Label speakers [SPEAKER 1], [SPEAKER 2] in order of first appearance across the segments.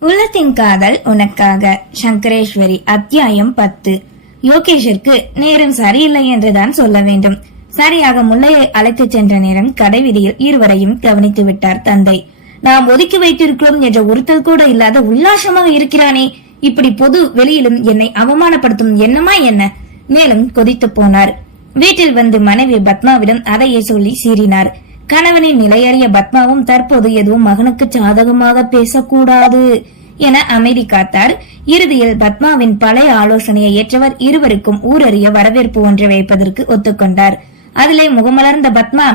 [SPEAKER 1] உள்ளத்தின் காதல் உனக்காக. சங்கரேஸ்வரி அத்தியாயம் பத்து. யோகேஷிற்கு நேரம் சரியில்லை என்றுதான் சொல்ல வேண்டும். சரியாக முல்லையை அழைத்து சென்ற நேரம் கடைவீதியில் இருவரையும் கவனித்து விட்டார் தந்தை. நாம் ஒதுக்கி வைத்திருக்கிறோம் என்ற ஒருத்தல் கூட இல்லாத உல்லாசமாக இருக்கிறானே. இப்படி பொது வெளியிலும் என்னை அவமானப்படுத்தும் என்னமா என்ன? மேலும் கொதித்து போனார். வீட்டில் வந்து மனைவி பத்மாவிடம் அதையே சொல்லி சீறினார். கணவனின் நிலையறிய பத்மாவும் தற்போது எதுவும் மகனுக்கு சாதகமாக பேசக்கூடாது என அமைதி காத்தார். இறுதியில் பத்மாவின் பழைய ஆலோசனையை ஏற்றவர் இருவருக்கும் ஊரறிய வரவேற்பு ஒன்றை வைப்பதற்கு ஒத்துக்கொண்டார். அதிலே முகமலர்ந்த பத்மா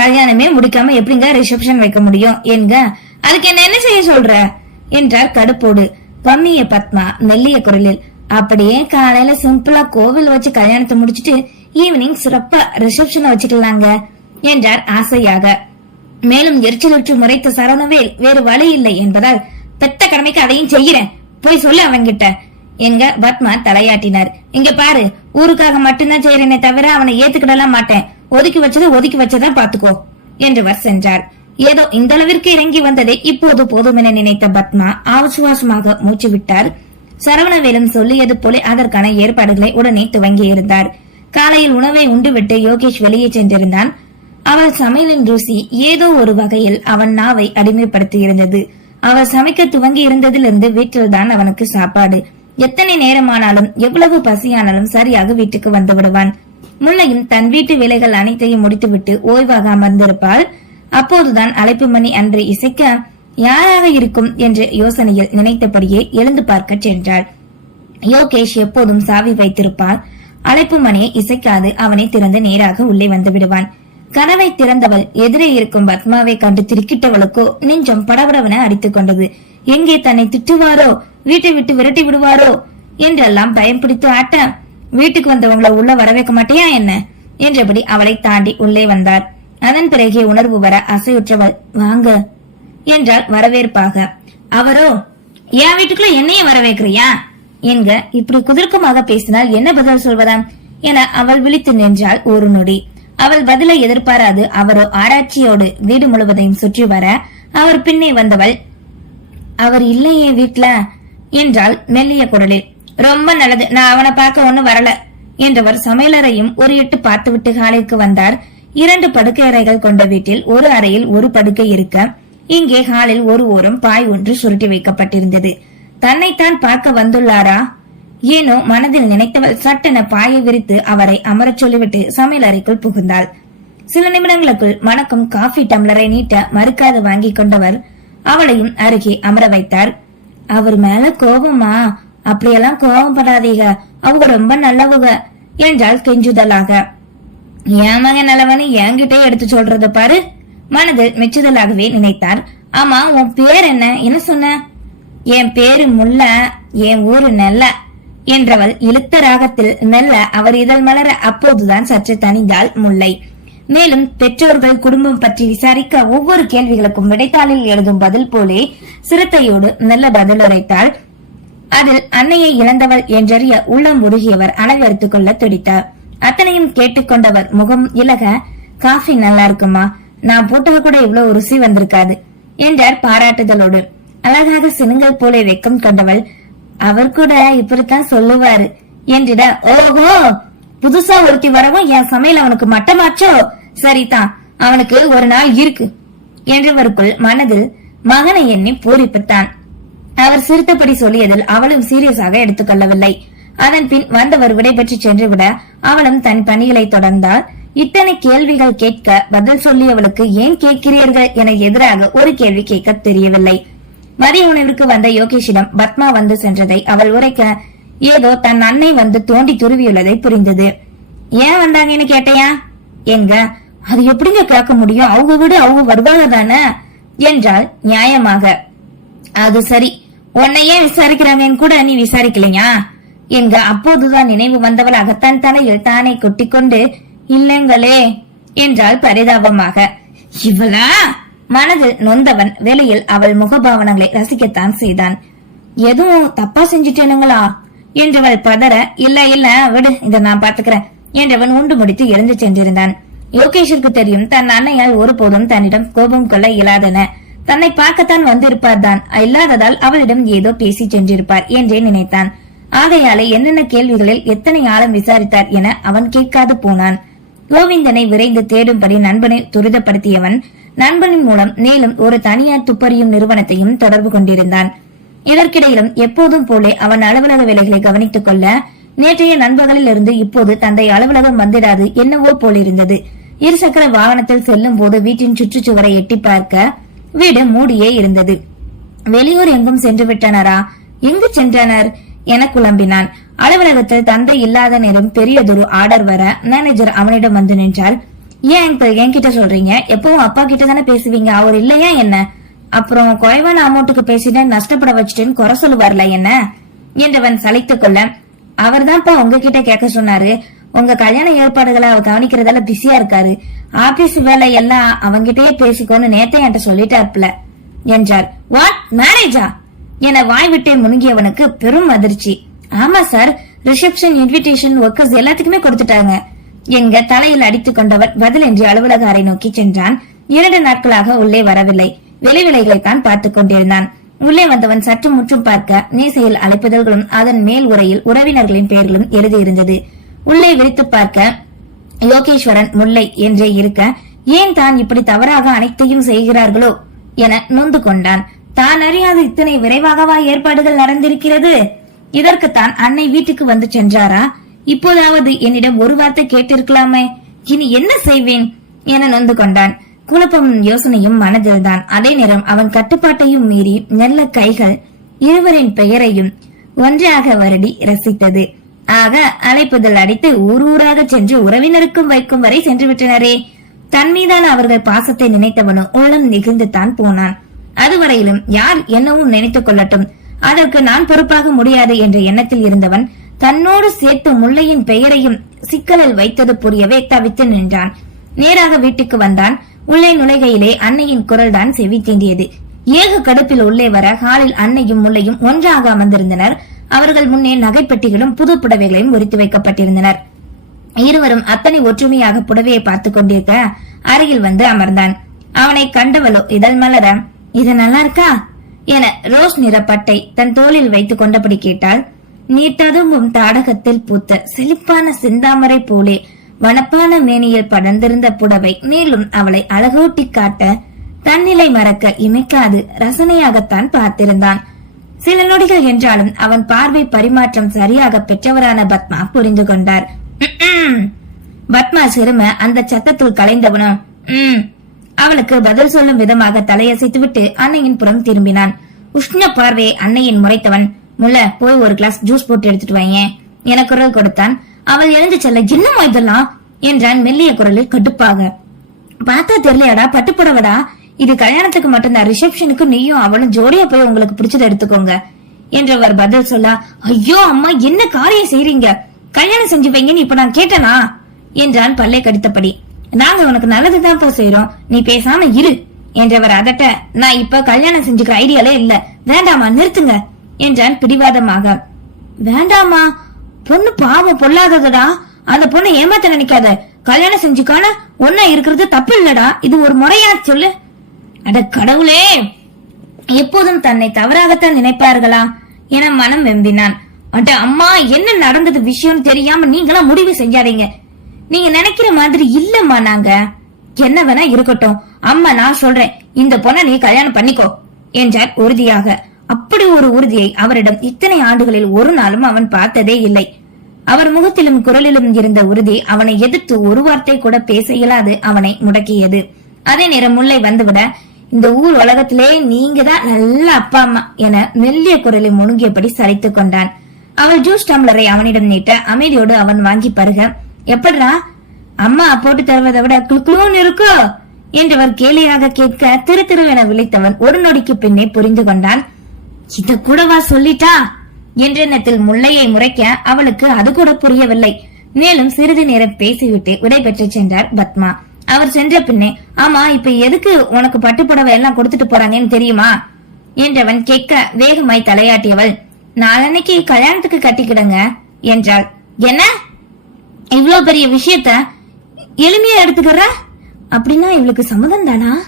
[SPEAKER 1] கல்யாணமே முடிக்காம எப்படிங்க ரிசப்ஷன் வைக்க முடியும்? என்க அதுக்கு என்ன என்ன செய்ய சொல்ற? என்றார் கடுப்போடு. பம்மிய பத்மா மெல்லிய குரலில் அப்படியே காலையில சிம்பிளா கோவில் வச்சு கல்யாணத்தை முடிச்சிட்டு ஈவினிங் சிறப்பா ரிசப்ஷனை வச்சுக்கலாங்க. என்றார் ஆசையாக. மேலும் எரிச்சலுற்று முறைத்த சரவணவேல் வேறு வழி இல்லை என்பதால் பெத்த கடமைக்கு அதையும் செய்யறேன் போய் சொல்லு அவன்கிட்ட எங்க பத்மா தலையாட்டினார். இங்க பாரு ஊருக்காக மட்டும்தான் செய்யறேனே தவிர அவனை ஏத்துக்கிடலாம் மாட்டேன். ஒதுக்கி வச்சதை ஒதுக்கி வச்சதா பாத்துக்கோ என்றவர் சென்றார். ஏதோ இந்த அளவிற்கு இறங்கி வந்ததே இப்போது போதுமென நினைத்த பத்மா ஆசுவாசமாக மூச்சு விட்டார். சரவணவேலும் சொல்லியது போல அதற்கான ஏற்பாடுகளை உடனே துவங்கி இருந்தார். காலையில் உணவை உண்டுவிட்டு யோகேஷ் வெளியே சென்றிருந்தான். அவள் சமையலின் ருசி ஏதோ ஒரு வகையில் அவன் நாவை அடிமைப்படுத்தி இருந்தது அவள் சமைக்க துவங்கி இருந்ததிலிருந்து வீட்டில்தான் அவனுக்கு சாப்பாடு. எத்தனை நேரமானாலும் எவ்வளவு பசியானாலும் சரியாக வீட்டுக்கு வந்து விடுவான். முல்லையும் தன் வீட்டு வேலைகள் அனைத்தையும் முடித்துவிட்டு ஓய்வாக அமர்ந்திருப்பாள். அப்போதுதான் அழைப்பு மணி அன்று இசைக்க யாராக இருக்கும்? என்ற யோசனையில் நினைத்தபடியே எழுந்து பார்க்க சென்றாள். யோகேஷ் எப்போதும் சாவி வைத்திருப்பார். அழைப்பு மணியை இசைக்காது அவனை திறந்து நேராக உள்ளே வந்து விடுவான். கனவை திறந்தவள் எதிரே இருக்கும் பத்மாவை கண்டு திருக்கிட்டவளுக்கோ நெஞ்சம் படபடவென அடித்துக் கொண்டது. எங்கே தன்னை திட்டுவாரோ? வீட்டை விட்டு விரட்டி விடுவாரோ? என்றெல்லாம் பயம் பிடித்து ஆட்ட வீட்டுக்கு வந்தவங்கள உள்ள வரவேற்க மாட்டியா என்ன? என்றபடி அவளை தாண்டி உள்ளே வந்தார் அதன் பிறகே உணர்வு வர அசையுற்றவள் வாங்க என்றால் வரவேற்பாக. அவரோ என் வீட்டுக்குள்ள என்னைய வரவேற்கிறியா? என்க இப்படி குதர்க்கமாக பேசினால் என்ன பதில் சொல்வதாம்? என அவள் விழித்து நின்றாள் ஒரு நொடி. அவள் பதிலை எதிர்பாராது. அவரோ ஆராய்ச்சியோடு வீடு முழுவதையும் சுற்றி வர அவர் பின்னே வந்தவள் அவர் இல்லையே வீட்ல? என்றால் மெல்லிய குரலில். ரொம்ப நல்லது. நான் அவனை பார்க்க ஒண்ணு வரல. என்றவர் சமையலறையும் ஒரு இட்டு பார்த்துவிட்டு ஹாலிற்கு வந்தார். இரண்டு படுக்கை அறைகள் கொண்ட வீட்டில் ஒரு அறையில் ஒரு படுக்கை இருக்க இங்கே ஹாலில் ஒரு ஓரம் பாய் ஒன்று சுருட்டி வைக்கப்பட்டிருந்தது. தன்னைத்தான் பார்க்க வந்துள்ளாரா? ஏனோ மனதில் நினைத்தவள் சட்டென பாயை விரித்து அவரை அமரச் சொல்லிவிட்டு சமையல் அறைக்குள் புகுந்தாள். சில நிமிடங்களுக்குள் மணக்கும் காஃபி டம்ளரை நீட்ட மறுக்காது வாங்கி கொண்டவர் அவளையும் அருகே அமர வைத்தார். அவர் மேல கோபமா? அப்படியெல்லாம் கோபப்படாதீங்க அவங்க ரொம்ப நல்லவங்க என்றால் கெஞ்சுதலாக. என் மகன் நல்லவனு என்கிட்டே எடுத்து சொல்றத பாரு மனதில் மெச்சுதலாகவே நினைத்தார். ஆமா உன் பேர் என்ன? என்ன சொன்ன? என் பேரு முல்ல. என் ஊரு நெல்ல. என்றவள் இழுத்த ராகத்தில் மெல்ல அவர் இதழ் மலர அப்போதுதான் சற்று தனிந்தாள் முல்லை. மேலும் பெற்றோர்கள் குடும்பம் பற்றி விசாரிக்க ஒவ்வொரு கேள்விகளுக்கும் விடைத்தாளில் எழுதும் பதில் போலே சிறுத்தையோடு நல்ல பதில் உரைத்தாள் அதில் அன்னையை இழந்தவள் என்றறிய உள்ளம் உருகியவர் அளவெடுத்துக் கொள்ள துடித்தார். அத்தனையும் கேட்டுக்கொண்டவர் முகம் இலக காஃபி நல்லா இருக்குமா நான் போட்டது கூட இவ்வளவு ருசி வந்திருக்காது என்றார் பாராட்டுதலோடு. அழகாக சினுங்கள் போலே வெக்கம் கொண்டவள் அவர் கூட இப்படித்தான் சொல்லுவாரு. என்றிட ஓஹோ! புதுசா ஒருத்தி வரவும் என் சமையல் அவனுக்கு மட்டமாச்சோ? சரிதான் அவனுக்கு ஒரு நாள் இருக்கு. என்றவருக்குள் மனதில் மகனை எண்ணி பூரிப்புத்தான் அவர் சிரித்தபடி சொல்லியதில் அவளும் சீரியஸாக எடுத்துக்கொள்ளவில்லை. அதன் பின் வந்தவர் விடைபெற்று சென்று விட அவளும் தன் பணிகளை தொடர்ந்தால் இத்தனை கேள்விகள் கேட்க பதில் சொல்லியவளுக்கு ஏன் கேட்கிறீர்கள்? என எதிராக ஒரு கேள்வி கேட்க தெரியவில்லை. மதிய உணவிற்கு வந்த யோகேஷிடம் பத்மா வந்து சென்றதை அவள் உரைக்க ஏதோ தன் அன்னை வந்து தோண்டி துருவியுள்ளதை புரிந்தது. ஏன் வந்தாங்கன்னு கேட்டையா? எங்க அது எப்படிங்க கேட்க முடியும்? அவங்க வீடு அவங்க வருவாங்க தானே? என்றால் நியாயமாக. அது சரி உன்னை ஏன் விசாரிக்கிறாங்கன்னு கூட நீ விசாரிக்கலையா? எங்க அப்போதுதான் நினைவு வந்தவளாக தன் தலையில் தானே கொட்டிக்கொண்டு இல்லங்களே என்றாள் பரிதாபமாக. இவளா? மனதில் நொந்தவன் வெளியில் அவள் முகபாவனங்களை ரசிக்கத்தான் செய்தான். எதுவும் தப்பா செஞ்சுட்டேனுங்களா? என்றவள் பதற இல்ல இல்ல விடு இத நான் பாத்துக்கிறேன் என்றவன் உண்டு முடித்து எழுந்து சென்றிருந்தான். யோகேஷிற்கு தெரியும் தன் அன்னையால் ஒருபோதும் தன்னிடம் கோபம் கொள்ள இயலாதென. தன்னை பார்க்கத்தான் வந்திருப்பார் தான் இல்லாததால் அவளிடம் ஏதோ பேசி சென்றிருப்பார் என்றே நினைத்தான். ஆகையாலே என்னென்ன கேள்விகளில் எத்தனை ஆழம் விசாரித்தார் என அவன் கேட்காது போனான். கோவிந்தனை விரைந்து தேடும்படி நண்பனை துரிதப்படுத்தியவன் நண்பனின் மூலம் மேலும் ஒரு தனியார் துப்பறியும் நிறுவனத்தையும் தொடர்பு கொண்டிருந்தான். இதற்கிடையிலும் எப்போதும் போலே அவன் அலுவலக வேலைகளை கவனித்துக் கொள்ள நேற்றைய நண்பகலில் இருந்து இப்போது தந்தை அலுவலகம் வந்திடாது என்னவோ போலிருந்தது இருசக்கர வாகனத்தில் செல்லும் போது வீட்டின் சுற்றுச்சுவரை எட்டி பார்க்க வீடு மூடியே இருந்தது. வெளியூர் எங்கும் சென்று விட்டனரா? எங்கு சென்றனர்? என குழம்பினான். அலுவலகத்தில் தந்தை இல்லாத நேரம் பெரியதொரு ஆர்டர் வர மேனேஜர் அவனிடம் வந்து நின்றால் ஏன் அங்கிள் என்கிட்ட சொல்றீங்க? எப்பவும் அப்பா கிட்ட தானே பேசுவீங்க. அவர் இல்லையா என்ன? அப்புறம் குறைவான அமௌண்ட்டுக்கு பேசிட்டேன் நஷ்டப்பட வச்சுட்டேன்னு குறை சொல்லுவார்ல என்ன? என்றவன் சளைத்து கொள்ள அவர்தான்ப்பா உங்ககிட்ட கேட்க சொன்னாரு. உங்க கல்யாண ஏற்பாடுகளை அவர் கவனிக்கிறதால பிஸியா இருக்காரு. ஆபீஸ் வேலை எல்லாம் அவங்கிட்டயே பேசிக்கோன்னு நேத்தே என்கிட்ட சொல்லிட்டாருப்ல என்றார். வாட் மேரேஜா என வாய் விட்டே முனுங்கியவனுக்கு பெரும் அதிர்ச்சி. ஆமா சார் ரிசப்ஷன் இன்விடேஷன் ஒர்க்கர்ஸ் எல்லாத்துக்குமே கொடுத்துட்டாங்க. என்க தலையில் அடித்துக் கொண்டவர் பதிலின்றி அலுவலக அறை நோக்கி சென்றான். இரண்டு நாட்களாக உள்ளே வரவில்லை. வெளிவிலைகளை தான் பார்த்துக் கொண்டிருந்தான். உள்ளே வந்தவன் சற்று முற்றும் பார்க்க மீசையில் அழைப்புதல்களும் அதன் மேல் உரையில் உறவினர்களின் பெயர்களும் எழுதியிருந்தது. உள்ளே விரித்து பார்க்க யோகேஸ்வரன் முல்லை என்றே இருக்க ஏன் தான் இப்படி தவறாக அனைத்தையும் செய்கிறார்களோ என நொந்து கொண்டான். தான் அறியாத இத்தனை விரைவாகவா ஏற்பாடுகள் நடந்திருக்கிறது? இதற்குத்தான் அன்னை வீட்டுக்கு வந்து சென்றாரா? இப்போதாவது என்னிடம் ஒரு வார்த்தை கேட்டிருக்கலாமே. இனி என்ன செய்வேன்? என நொந்து கொண்டான். குழப்பமும் யோசனையும் மனதில்தான். அதே நேரம் அவன் கட்டுப்பாட்டையும் மீறி நல்ல கைகள் இருவரின் பெயரையும் ஒன்றாக வருடி ரசித்தது. ஆக அழைப்புதல் அடித்து ஊர் ஊராக சென்று உறவினருக்கும் வைக்கும் வரை சென்று விட்டனரே தன் மீதான அவர்கள் பாசத்தை நினைத்தவனும் உள்ளம் நெகிழ்ந்து தான் போனான். அதுவரையிலும் யார் என்னவும் நினைத்துக் கொள்ளட்டும். அதற்கு நான் பொறுப்பாக முடியாது என்ற எண்ணத்தில் இருந்தவன் தன்னோடு சேர்த்து முல்லையின் பெயரையும் சிக்கலில் வைத்தது புரியவே தவித்து நின்றான். நேராக வீட்டுக்கு வந்தான். உள்ளே நுழைகையிலே அன்னையின் குரல்தான் செவி தீண்டியது. ஏக கடுப்பில் உள்ளே வர ஹாலில் அன்னையும் முல்லையும் ஒன்றாக அமர்ந்திருந்தனர். அவர்கள் முன்னே நகைப்பெட்டிகளும் புது புடவைகளையும் உரித்து வைக்கப்பட்டிருந்தனர். இருவரும் அத்தனை ஒற்றுமையாக புடவையை பார்த்துக் கொண்டிருக்க அருகில் வந்து அமர்ந்தான். அவனை கண்டவளோ இதழ் மலர? இது நல்லா இருக்கா? என ரோஸ் நிற பட்டை தன் தோளில் வைத்துக் கொண்டபடி நீட்டதும் நீர்த்ததும்பும் தாடகத்தில் பூத்த செழிப்பான சிந்தாமரை போலே வனப்பான மேனியில் படர்ந்திருந்த புடவை மேலும் அவளை அழகூட்டி காட்ட தன்னிலை மறக்க இமைக்காது ரசனையாகத்தான் பார்த்திருந்தான். சில நொடிகள் என்றாலும் அவன் பார்வை பரிமாற்றம் சரியாக பெற்றவரான பத்மா புரிந்து கொண்டார். பத்மா சிறும அந்த சத்தத்துள் கலைந்தவனும் அவளுக்கு பதில் சொல்லும் விதமாக தலையசைத்துவிட்டு அன்னையின் புறம் திரும்பினான். உஷ்ண பார்வையை அன்னையின் முறைத்தவன் முல்ல போய் ஒரு கிளாஸ் ஜூஸ் போட்டு எடுத்துட்டு வையேன் என குரல் கொடுத்தான். அவள் எழுந்து செல்ல என்னம்மா இதெல்லாம்? என்றான் மெல்லிய குரலில் கடுப்பாக. பார்த்தா தெரியலையாடா பட்டுப்புடவடா இது கல்யாணத்துக்கு மட்டும்தான். ரிசப்ஷனுக்கு நீயும் அவளும் ஜோடியா போய் உங்களுக்கு பிடிச்சதை எடுத்துக்கோங்க. என்றவர் பதில் சொல்ல ஐயோ அம்மா என்ன காரியம் செய்றீங்க? கல்யாணம் செஞ்சு வைங்கன்னு இப்ப நான் கேட்டனா? என்றான் பல்லை கடித்தபடி. நாங்க உனக்கு நல்லதுதான் செய்யறோம் நீ பேசாம இரு. என்றவர் அதட்ட நான் இப்ப கல்யாணம் செஞ்சுக்கிற ஐடியாலே இல்ல. வேண்டாமா நிறுத்துங்க. என்றான் பிடிவாதமாக. வேண்டாமா பொண்ணு பாவம் பொல்லாததுடா. அந்த பொண்ணை ஏமாத்த நினைக்காத. கல்யாணம் செஞ்சுக்கான ஒன்னா இருக்கிறது தப்பு இல்லடா இது ஒரு முறையா சொல்லு. அட கடவுளே. எப்போதும் தன்னை தவறாகத்தான் நினைப்பார்களா? என மனம் வெம்பினான். அட அம்மா என்ன நடந்தது விஷயம் தெரியாம நீங்களா முடிவு செஞ்சாதீங்க. நீங்க நினைக்கிற மாதிரி இல்லம்மா நாங்க. என்ன வேணா இருக்கட்டும். அம்மா நான் சொல்றேன். இந்த பொண்ணை நீ கல்யாணம் பண்ணிக்கோ. என்றார் உறுதியாக. அப்படி ஒரு உறுதியை அவரிடம் இத்தனை ஆண்டுகளில் ஒரு நாளும் அவன் பார்த்ததே இல்லை. அவர் முகத்திலும் குரலிலும் இருந்த உறுதி அவனை எதிர்த்து ஒரு வார்த்தை கூட பேச இயலாது அவனை முடக்கியது. அதே நேரம் முல்லை வந்துவிட இந்த ஊர் உலகத்திலே நீங்க தான் நல்ல அப்பா அம்மா என மெல்லிய குரலை முழுங்கியபடி சரித்துக் கொண்டான். அவள் ஜூஸ் டம்ளரை அவனிடம் நீட்ட அமைதியோடு அவன் வாங்கி பருக எப்படா அம்மா போட்டு தருவதை விட குளுன்னு இருக்கோ? என்றவர் கேலியாக கேட்க திரு திருவென விழித்தவன் ஒரு நொடிக்கு பின்னே புரிந்து கொண்டான். இத கூடவா சொல்லிட்டா என்றெண்ணத்தில் முல்லையை முறைக்க அவளுக்கு அது கூட புரியவில்லை. மேலும் சிறிது நேரம் பேசிவிட்டு விடைபெற்று சென்றார் பத்மா. அவர் சென்ற பின்னே ஆமா இப்ப எதுக்கு உனக்கு பட்டுப்புடவை எல்லாம் கொடுத்துட்டு போறாங்கன்னு தெரியுமா? என்றவன் கேட்க வேகமாய் தலையாட்டியவள் நாளன்னைக்கு கல்யாணத்துக்கு கட்டிக்கிடுங்க என்றாள். என்ன? இவ்ளோ பெரிய விஷயத்த எளிமையா எடுத்துக்கிற? அப்படின்னா இவளுக்கு சம்மதம் தானா?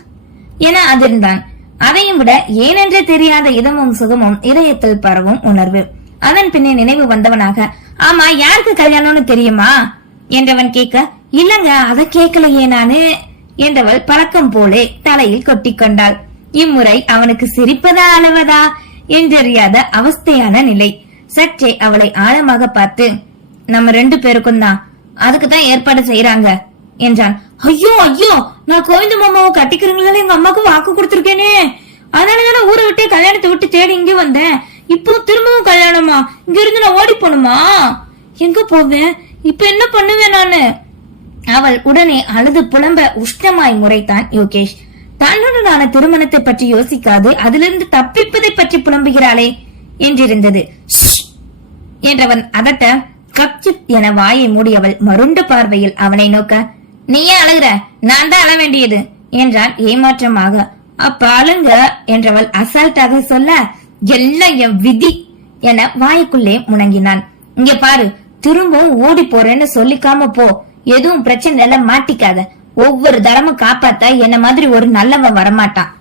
[SPEAKER 1] என அதிர்ந்தான். அதையும் விட ஏனென்றே தெரியாத இதமும் சுகமும் இதயத்தில் பரவும் உணர்வு. அதன் பின்னே நினைவு வந்தவனாக ஆமா யாருக்கு கல்யாணம்னு தெரியுமா? என்றவன் கேட்க இல்லங்க அத கேட்கலையே நானு என்றவள் பழக்கம் போலே தலையில் கொட்டிக்கொண்டாள் இம்முறை அவனுக்கு சிரிப்பதா அளவதா என்றறியாத அவஸ்தையான நிலை. சற்றே அவளை ஆழமாக பார்த்து நம்ம ரெண்டு பேருக்கும் தான் அதுக்குதான் ஏற்பாடு செய்யறாங்க என்றான். ஐயோ ஐயோ நான் கோவிந்த மாமாவை கட்டிக்கிறீங்களா எங்க அம்மாவுக்கு வாக்கு கொடுத்திருக்கேனே. அதனாலதானே ஊரை விட்டு கல்யாணத்தை விட்டு தேடி இங்க வந்தேன். இப்போ திரும்பவும் கல்யாணமா? இங்க இருந்து நான் ஓடி போணுமா எங்க போவேன்? இப்ப என்ன பண்ணுவேன் நானு? அவள் உடனே அழுது புலம்ப உஷ்ணமாய் முறைத்தான் யோகேஷ். தன்னுடனான திருமணத்தை பற்றி யோசிக்காது அதிலிருந்து தப்பிப்பதை பற்றி புலம்புகிறாளே என்றிருந்தது. என்றவன் அதட்ட கப்சிப் என வாயை மூடியவள் மருண்ட பார்வையில் அவனை நோக்க நீ ஏன் அழுகிற. நான் தான் அழ வேண்டியது. என்றான் ஏமாற்றமாக. அப்ப அழுங்க என்றவள் அசால்ட்டாக சொல்ல எல்லாம் என் விதி என வாய்க்குள்ளே முணங்கினான். இங்க பாரு திரும்பவும் ஓடி போறேன்னு சொல்லிக்காம போ. எதுவும் பிரச்சனை எல்லாம் மாட்டிக்காத. ஒவ்வொரு தரமும் காப்பாத்த என்ன மாதிரி ஒரு நல்லவன் வரமாட்டான்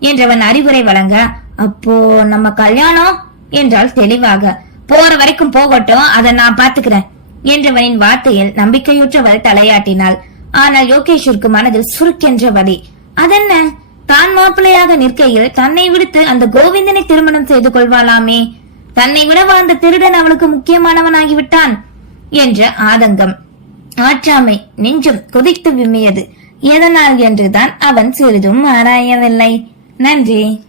[SPEAKER 1] என்றவன் அறிவுரை வழங்க அப்போ நம்ம கல்யாணம்? என்றால் தெளிவாக. போற வரைக்கும் போகட்டும் அதை நான் பாத்துக்கிறேன் என்றவனின் வார்த்தையில் நம்பிக்கையுற்றவள் தலையாட்டினாள். ஆனால் யோகேஷிற்கு மனதில் சுருக்கென்ற வலி. அதென்ன? தான் மாப்பிள்ளையாக நிற்கையில் தன்னை விடுத்து அந்த கோவிந்தனை திருமணம் செய்து கொள்வாளாமே? தன்னை விட வாழ்ந்த திருடன் அவளுக்கு முக்கியமானவனாகிவிட்டான்? என்ற ஆதங்கம். ஆற்றாமை நெஞ்சும் கொதித்து விம்மியது. எதனால் என்றுதான் அவன் சிறிதும் ஆராயவில்லை. நன்றி.